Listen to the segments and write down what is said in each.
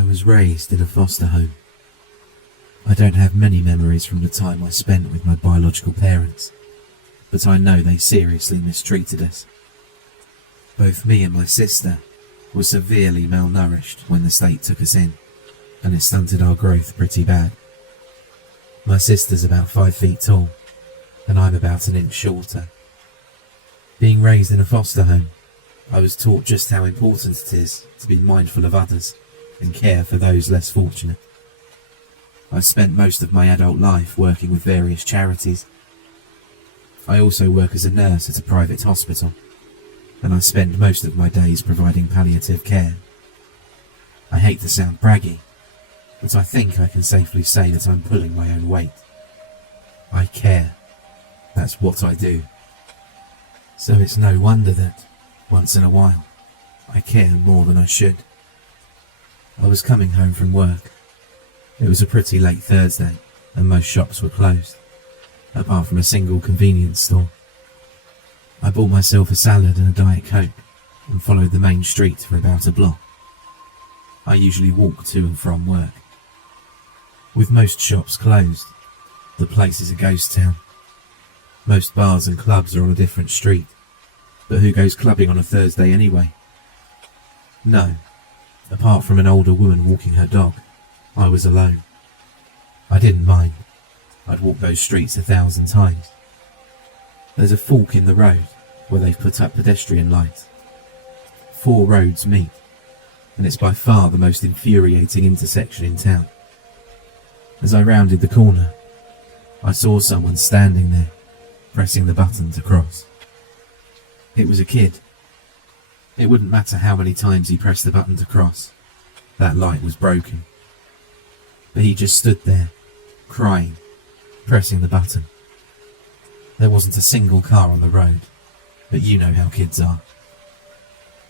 I was raised in a foster home. I don't have many memories from the time I spent with my biological parents, but I know they seriously mistreated us. Both me and my sister were severely malnourished when the state took us in, and it stunted our growth pretty bad. My sister's about 5 feet tall, and I'm about an inch shorter. Being raised in a foster home, I was taught just how important it is to be mindful of others and care for those less fortunate. I've spent most of my adult life working with various charities. I also work as a nurse at a private hospital, and I spend most of my days providing palliative care. I hate to sound braggy, but I think I can safely say that I'm pulling my own weight. I care. That's what I do. So it's no wonder that, once in a while, I care more than I should. I was coming home from work. It was a pretty late Thursday, and most shops were closed, apart from a single convenience store. I bought myself a salad and a Diet Coke, and followed the main street for about a block. I usually walk to and from work. With most shops closed, the place is a ghost town. Most bars and clubs are on a different street, but who goes clubbing on a Thursday anyway? No, apart from an older woman walking her dog, I was alone. I didn't mind. I'd walked those streets 1,000 times. There's a fork in the road where they've put up pedestrian lights. 4 roads meet, and it's by far the most infuriating intersection in town. As I rounded the corner, I saw someone standing there, pressing the button to cross. It was a kid. It wouldn't matter how many times he pressed the button to cross. That light was broken. But he just stood there, crying, pressing the button. There wasn't a single car on the road, but you know how kids are.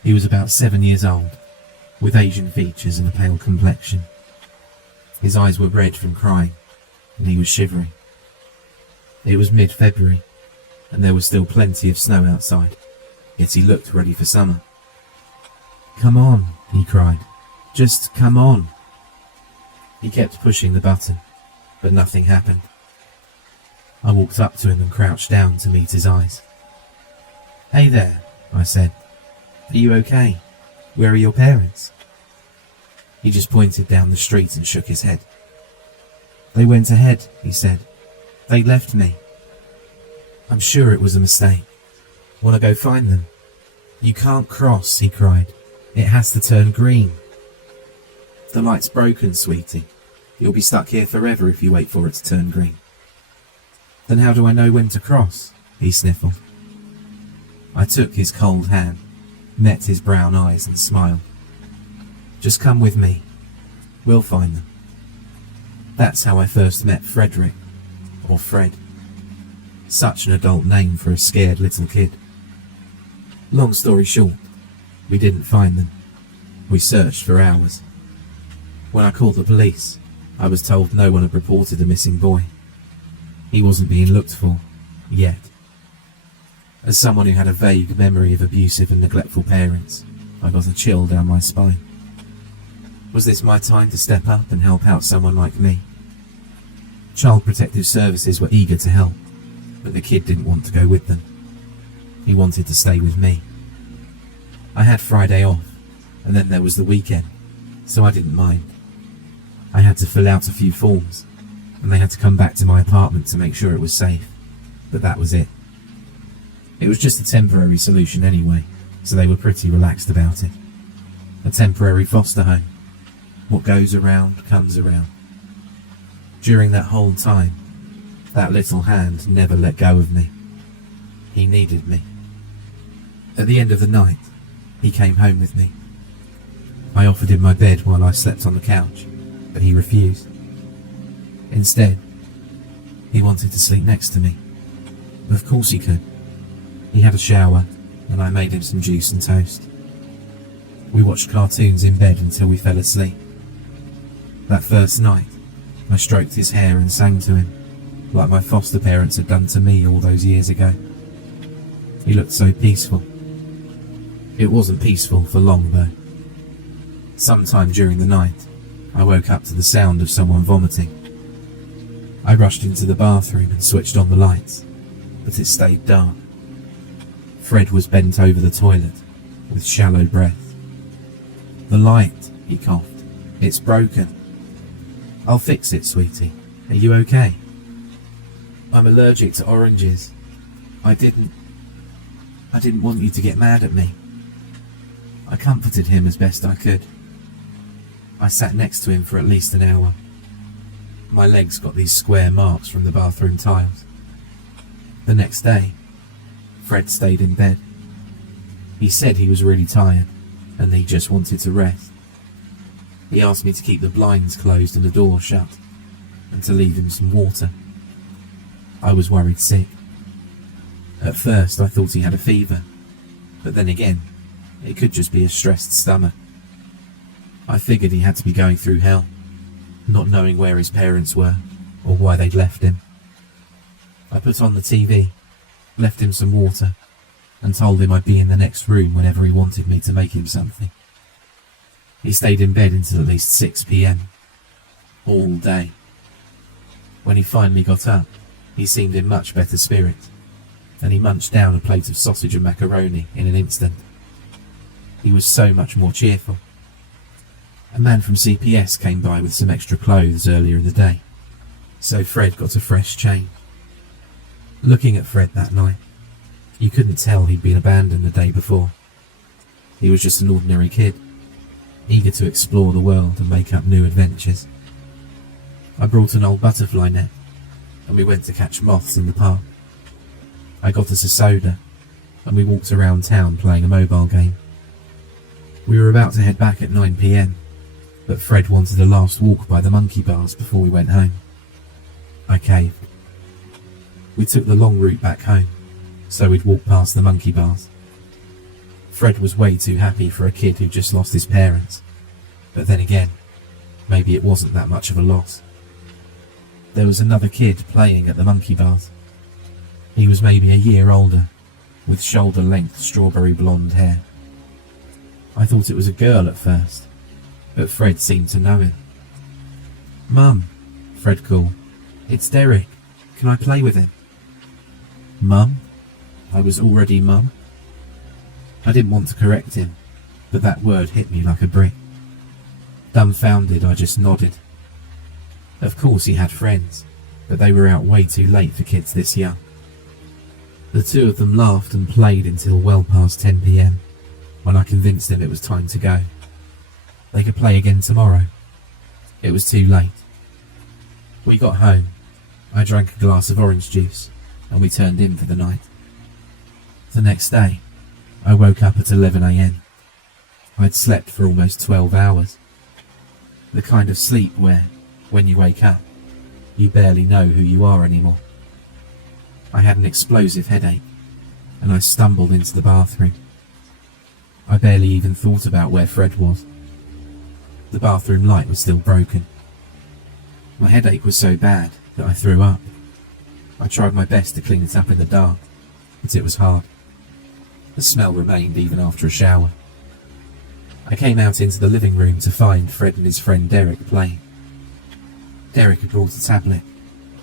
He was about 7 years old, with Asian features and a pale complexion. His eyes were red from crying, and he was shivering. It was mid-February, and there was still plenty of snow outside, yet he looked ready for summer. "Come on," he cried. "Just come on." He kept pushing the button, but nothing happened. I walked up to him and crouched down to meet his eyes. "Hey there," I said. "Are you okay? Where are your parents?" He just pointed down the street and shook his head. "They went ahead," he said. "They left me." "I'm sure it was a mistake. Want to go find them?" "You can't cross," he cried. "It has to turn green." "The light's broken, sweetie. You'll be stuck here forever if you wait for it to turn green." "Then how do I know when to cross?" he sniffled. I took his cold hand, met his brown eyes and smiled. "Just come with me. We'll find them." That's how I first met Frederick, or Fred. Such an adult name for a scared little kid. Long story short, we didn't find them. We searched for hours. When I called the police, I was told no one had reported a missing boy. He wasn't being looked for, yet. As someone who had a vague memory of abusive and neglectful parents, I got a chill down my spine. Was this my time to step up and help out someone like me? Child Protective Services were eager to help, but the kid didn't want to go with them. He wanted to stay with me. I had Friday off, and then there was the weekend, so I didn't mind. I had to fill out a few forms, and they had to come back to my apartment to make sure it was safe, but that was it. It was just a temporary solution anyway, so they were pretty relaxed about it. A temporary foster home. What goes around comes around. During that whole time, that little hand never let go of me. He needed me. At the end of the night, he came home with me. I offered him my bed while I slept on the couch, but he refused. Instead, he wanted to sleep next to me. Of course he could. He had a shower, and I made him some juice and toast. We watched cartoons in bed until we fell asleep. That first night, I stroked his hair and sang to him, like my foster parents had done to me all those years ago. He looked so peaceful. It wasn't peaceful for long, though. Sometime during the night, I woke up to the sound of someone vomiting. I rushed into the bathroom and switched on the lights, but it stayed dark. Fred was bent over the toilet, with shallow breath. "The light," he coughed. "It's broken." "I'll fix it, sweetie. Are you okay?" "I'm allergic to oranges. I didn't want you to get mad at me." I comforted him as best I could. I sat next to him for at least an hour. My legs got these square marks from the bathroom tiles. The next day, Fred stayed in bed. He said he was really tired and he just wanted to rest. He asked me to keep the blinds closed and the door shut, and to leave him some water. I was worried sick. At first I thought he had a fever, but then again, it could just be a stressed stomach. I figured he had to be going through hell, not knowing where his parents were or why they'd left him. I put on the TV, left him some water, and told him I'd be in the next room whenever he wanted me to make him something. He stayed in bed until at least 6 p.m, all day. When he finally got up, he seemed in much better spirits, and he munched down a plate of sausage and macaroni in an instant. He was so much more cheerful. A man from CPS came by with some extra clothes earlier in the day, so Fred got a fresh change. Looking at Fred that night, you couldn't tell he'd been abandoned the day before. He was just an ordinary kid, eager to explore the world and make up new adventures. I brought an old butterfly net, and we went to catch moths in the park. I got us a soda, and we walked around town playing a mobile game. We were about to head back at 9 p.m, but Fred wanted a last walk by the monkey bars before we went home. I caved. We took the long route back home, so we'd walk past the monkey bars. Fred was way too happy for a kid who just lost his parents, but then again, maybe it wasn't that much of a loss. There was another kid playing at the monkey bars. He was maybe a year older, with shoulder-length strawberry blonde hair. I thought it was a girl at first, but Fred seemed to know him. "Mum," Fred called. "It's Derek. Can I play with him?" "Mum?" I was already mum. I didn't want to correct him, but that word hit me like a brick. Dumbfounded, I just nodded. Of course he had friends, but they were out way too late for kids this young. The two of them laughed and played until well past 10 p.m, when I convinced them it was time to go. They could play again tomorrow. It was too late. We got home. I drank a glass of orange juice, and we turned in for the night. The next day, I woke up at 11 a.m. I'd slept for almost 12 hours. The kind of sleep where, when you wake up, you barely know who you are anymore. I had an explosive headache, and I stumbled into the bathroom. I barely even thought about where Fred was. The bathroom light was still broken. My headache was so bad that I threw up. I tried my best to clean it up in the dark, but it was hard. The smell remained even after a shower. I came out into the living room to find Fred and his friend Derek playing. Derek had brought a tablet,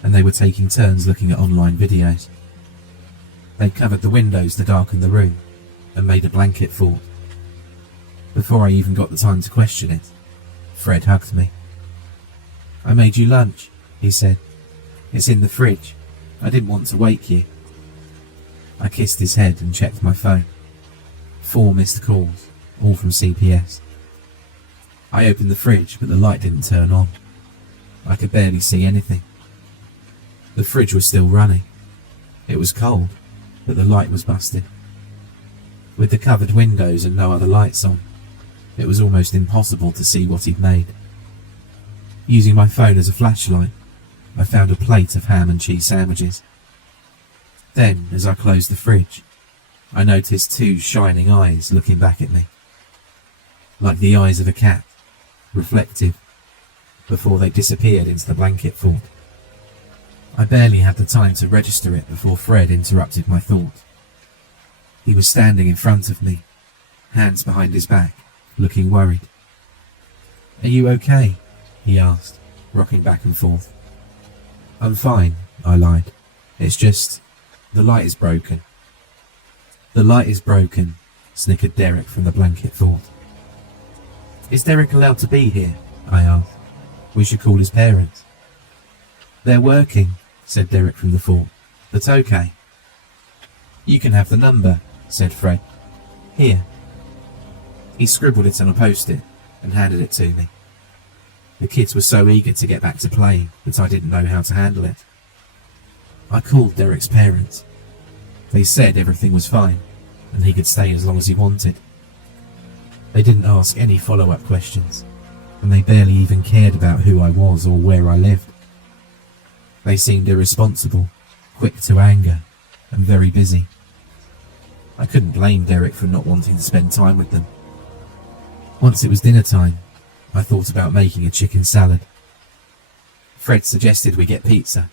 and they were taking turns looking at online videos. They'd covered the windows to darken the room, and made a blanket fort. Before I even got the time to question it, Fred hugged me. "I made you lunch," he said. "It's in the fridge. I didn't want to wake you." I kissed his head and checked my phone. 4 missed calls, all from CPS. I opened the fridge, but the light didn't turn on. I could barely see anything. The fridge was still running. It was cold, but the light was busted. With the covered windows and no other lights on, it was almost impossible to see what he'd made. Using my phone as a flashlight, I found a plate of ham and cheese sandwiches. Then, as I closed the fridge, I noticed 2 shining eyes looking back at me. Like the eyes of a cat, reflective, before they disappeared into the blanket fort. I barely had the time to register it before Fred interrupted my thought. He was standing in front of me, hands behind his back, looking worried. "Are you okay?" he asked, rocking back and forth. I'm fine, I lied. It's just, the light is broken. The light is broken, snickered Derek from the blanket fort. Is Derek allowed to be here? I asked. We should call his parents. They're working, said Derek from the fort. But okay. You can have the number, said Fred. Here. He scribbled it on a post-it and handed it to me. The kids were so eager to get back to playing that I didn't know how to handle it. I called Derek's parents. They said everything was fine and he could stay as long as he wanted. They didn't ask any follow-up questions, and they barely even cared about who I was or where I lived. They seemed irresponsible, quick to anger, and very busy. I couldn't blame Derek for not wanting to spend time with them. Once it was dinner time, I thought about making a chicken salad. Fred suggested we get pizza,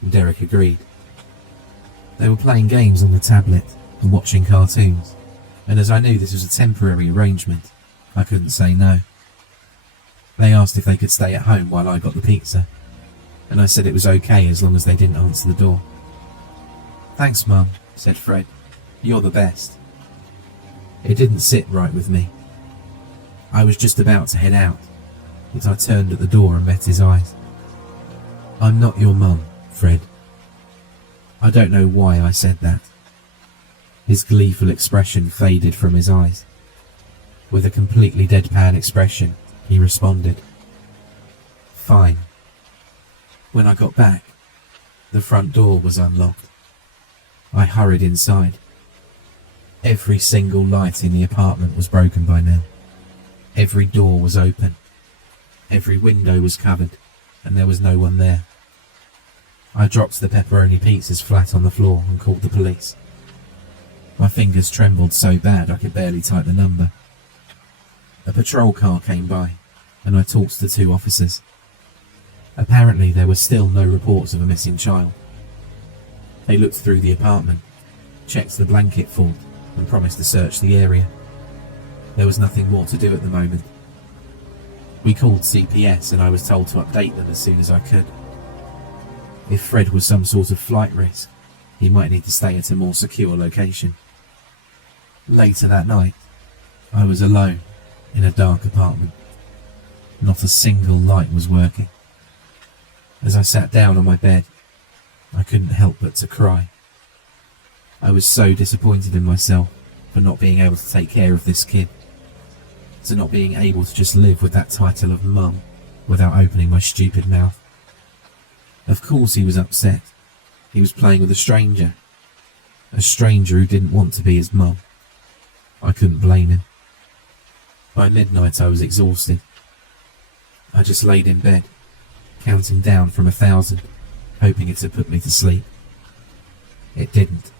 and Derek agreed. They were playing games on the tablet and watching cartoons, and as I knew this was a temporary arrangement, I couldn't say no. They asked if they could stay at home while I got the pizza, and I said it was okay as long as they didn't answer the door. Thanks, Mum, said Fred. You're the best. It didn't sit right with me. I was just about to head out, but I turned at the door and met his eyes. I'm not your mum, Fred. I don't know why I said that. His gleeful expression faded from his eyes. With a completely deadpan expression, he responded, Fine. When I got back, the front door was unlocked. I hurried inside. Every single light in the apartment was broken by now. Every door was open. Every window was covered, and there was no one there. I dropped the pepperoni pizzas flat on the floor and called the police. My fingers trembled so bad I could barely type the number. A patrol car came by, and I talked to 2 officers. Apparently there were still no reports of a missing child. They looked through the apartment, checked the blanket fort, and promised to search the area. There was nothing more to do at the moment. We called CPS and I was told to update them as soon as I could. If Fred was some sort of flight risk, he might need to stay at a more secure location. Later that night, I was alone in a dark apartment. Not a single light was working. As I sat down on my bed, I couldn't help but to cry. I was so disappointed in myself for not being able to take care of this kid, to not being able to just live with that title of mum without opening my stupid mouth. Of course he was upset. He was playing with a stranger who didn't want to be his mum. I couldn't blame him. By midnight I was exhausted. I just laid in bed, counting down from 1,000, hoping it would put me to sleep. It didn't.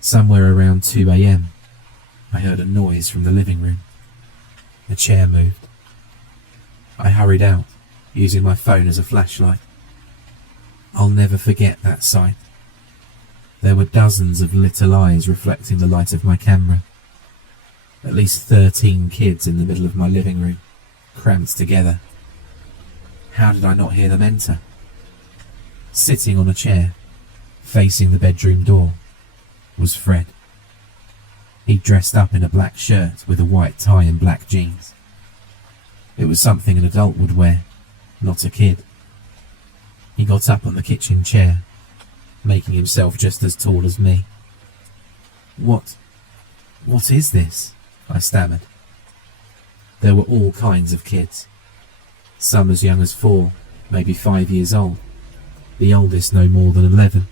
Somewhere around 2 a.m, I heard a noise from the living room. A chair moved. I hurried out, using my phone as a flashlight. I'll never forget that sight. There were dozens of little eyes reflecting the light of my camera. At least 13 kids in the middle of my living room, cramped together. How did I not hear them enter? Sitting on a chair, facing the bedroom door, was Fred. He dressed up in a black shirt with a white tie and black jeans. It was something an adult would wear, not a kid. He got up on the kitchen chair, making himself just as tall as me. What is this? I stammered. There were all kinds of kids. Some as young as 4, maybe 5 years old. The oldest no more than 11.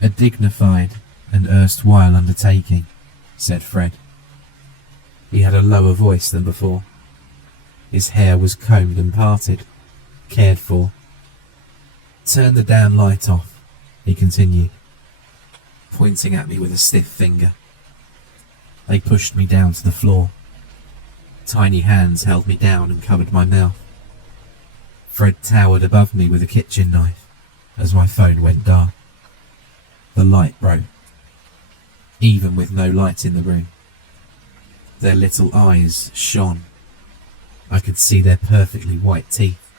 A dignified and erstwhile undertaking, said Fred. He had a lower voice than before. His hair was combed and parted, cared for. Turn the damn light off, he continued, pointing at me with a stiff finger. They pushed me down to the floor. Tiny hands held me down and covered my mouth. Fred towered above me with a kitchen knife as my phone went dark. The light broke, even with no light in the room. Their little eyes shone. I could see their perfectly white teeth,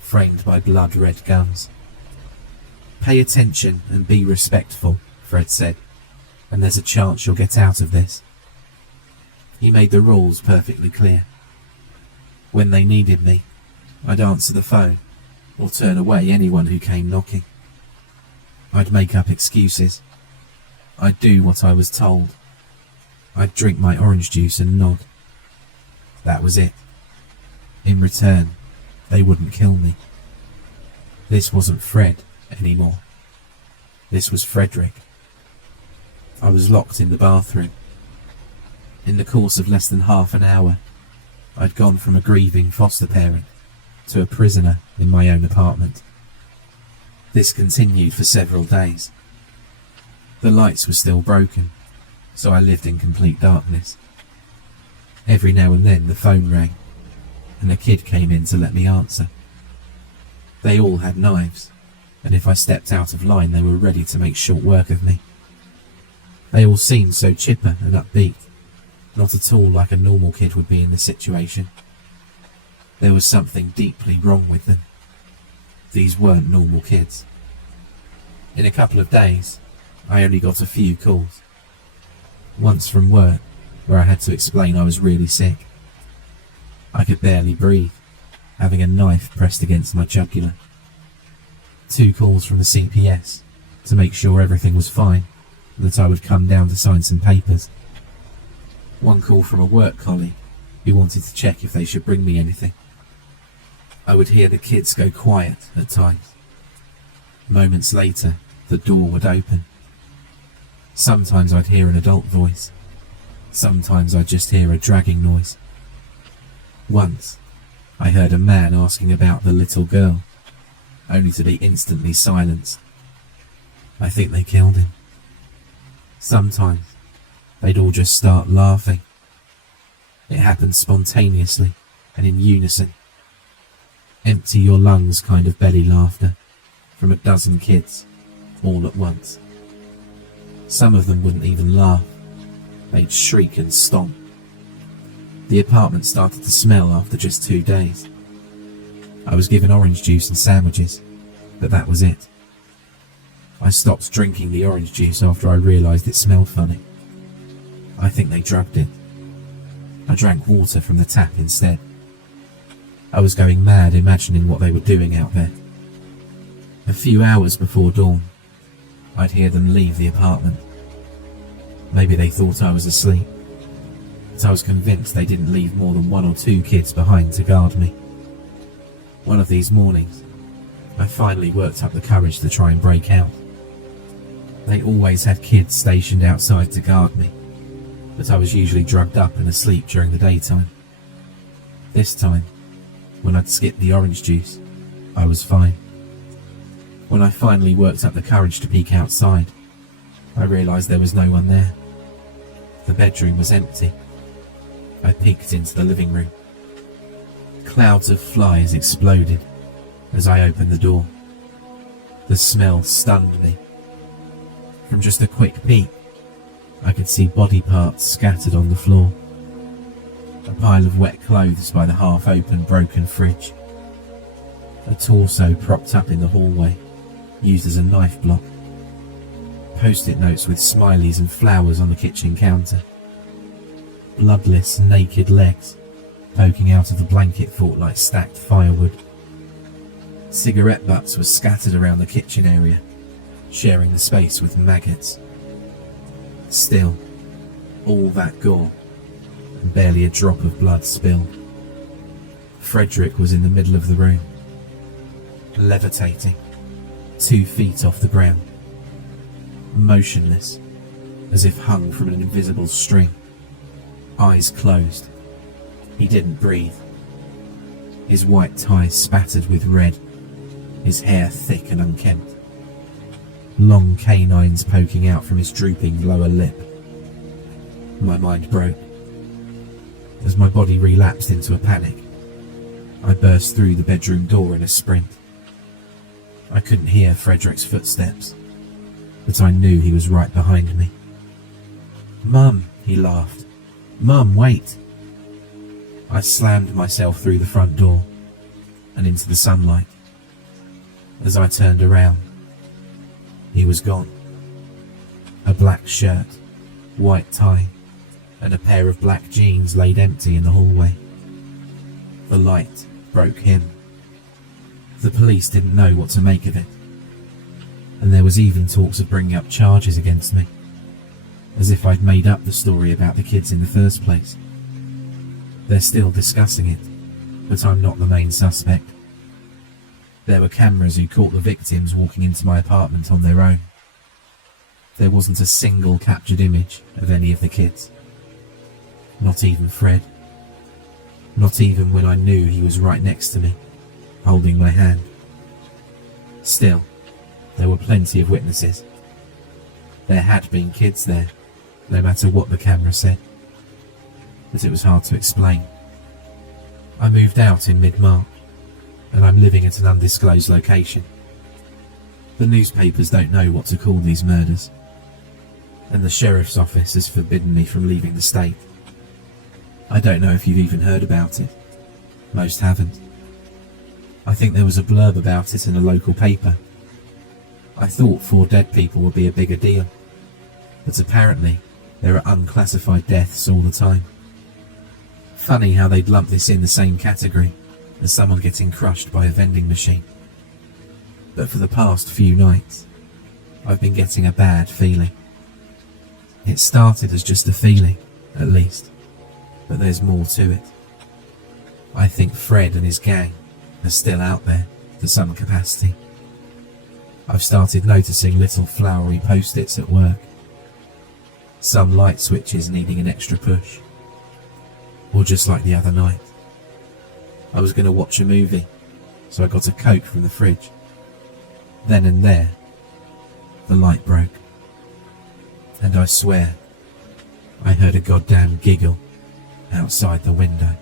framed by blood-red gums. "Pay attention and be respectful," Fred said, "and there's a chance you'll get out of this." He made the rules perfectly clear. When they needed me, I'd answer the phone or turn away anyone who came knocking. I'd make up excuses. I'd do what I was told. I'd drink my orange juice and nod. That was it. In return, they wouldn't kill me. This wasn't Fred anymore. This was Frederick. I was locked in the bathroom. In the course of less than half an hour, I'd gone from a grieving foster parent to a prisoner in my own apartment. This continued for several days. The lights were still broken, so I lived in complete darkness. Every now and then the phone rang, and a kid came in to let me answer. They all had knives, and if I stepped out of line they were ready to make short work of me. They all seemed so chipper and upbeat, not at all like a normal kid would be in the situation. There was something deeply wrong with them. These weren't normal kids. In a couple of days, I only got a few calls. Once from work, where I had to explain I was really sick. I could barely breathe, having a knife pressed against my jugular. 2 calls from the CPS to make sure everything was fine and that I would come down to sign some papers. 1 call from a work colleague who wanted to check if they should bring me anything. I would hear the kids go quiet at times. Moments later, the door would open. Sometimes I'd hear an adult voice. Sometimes I'd just hear a dragging noise. Once, I heard a man asking about the little girl, only to be instantly silenced. I think they killed him. Sometimes, they'd all just start laughing. It happened spontaneously and in unison. Empty your lungs kind of belly laughter from a dozen kids, all at once. Some of them wouldn't even laugh. They'd shriek and stomp. The apartment started to smell after just 2 days. I was given orange juice and sandwiches, but that was it. I stopped drinking the orange juice after I realised it smelled funny. I think they drugged it. I drank water from the tap instead. I was going mad imagining what they were doing out there. A few hours before dawn, I'd hear them leave the apartment. Maybe they thought I was asleep, but I was convinced they didn't leave more than 1 or 2 kids behind to guard me. One of these mornings, I finally worked up the courage to try and break out. They always had kids stationed outside to guard me, but I was usually drugged up and asleep during the daytime. This time, when I'd skipped the orange juice, I was fine. When I finally worked up the courage to peek outside, I realised there was no one there. The bedroom was empty. I peeked into the living room. Clouds of flies exploded as I opened the door. The smell stunned me. From just a quick peek, I could see body parts scattered on the floor. A pile of wet clothes by the half-open broken fridge. A torso propped up in the hallway, used as a knife block. Post-it notes with smileys and flowers on the kitchen counter. Bloodless, naked legs poking out of the blanket fort like stacked firewood. Cigarette butts were scattered around the kitchen area, sharing the space with maggots. Still, all that gore, and barely a drop of blood spilled. Frederick was in the middle of the room, levitating, 2 feet off the ground, motionless, as if hung from an invisible string, eyes closed. He didn't breathe. His white tie spattered with red, his hair thick and unkempt. Long canines poking out from his drooping lower lip. My mind broke. As my body relapsed into a panic, I burst through the bedroom door in a sprint. I couldn't hear Frederick's footsteps, but I knew he was right behind me. "Mum," he laughed. "Mum, wait." I slammed myself through the front door and into the sunlight. As I turned around, he was gone. A black shirt, white tie, and a pair of black jeans laid empty in the hallway. The light broke him. The police didn't know what to make of it, and there was even talks of bringing up charges against me, as if I'd made up the story about the kids in the first place. They're still discussing it, but I'm not the main suspect. There were cameras who caught the victims walking into my apartment on their own. There wasn't a single captured image of any of the kids. Not even Fred. Not even when I knew he was right next to me, holding my hand. Still, there were plenty of witnesses. There had been kids there, no matter what the camera said. But it was hard to explain. I moved out in mid-March, and I'm living at an undisclosed location. The newspapers don't know what to call these murders, and the sheriff's office has forbidden me from leaving the state. I don't know if you've even heard about it. Most haven't. I think there was a blurb about it in a local paper. I thought 4 dead people would be a bigger deal, but apparently there are unclassified deaths all the time. Funny how they'd lump this in the same category as someone getting crushed by a vending machine. But for the past few nights, I've been getting a bad feeling. It started as just a feeling, at least, but there's more to it. I think Fred and his gang are still out there to some capacity. I've started noticing little flowery post-its at work. Some light switches needing an extra push. Or just like the other night. I was going to watch a movie, so I got a Coke from the fridge. Then and there, the light broke. And I swear, I heard a goddamn giggle outside the window.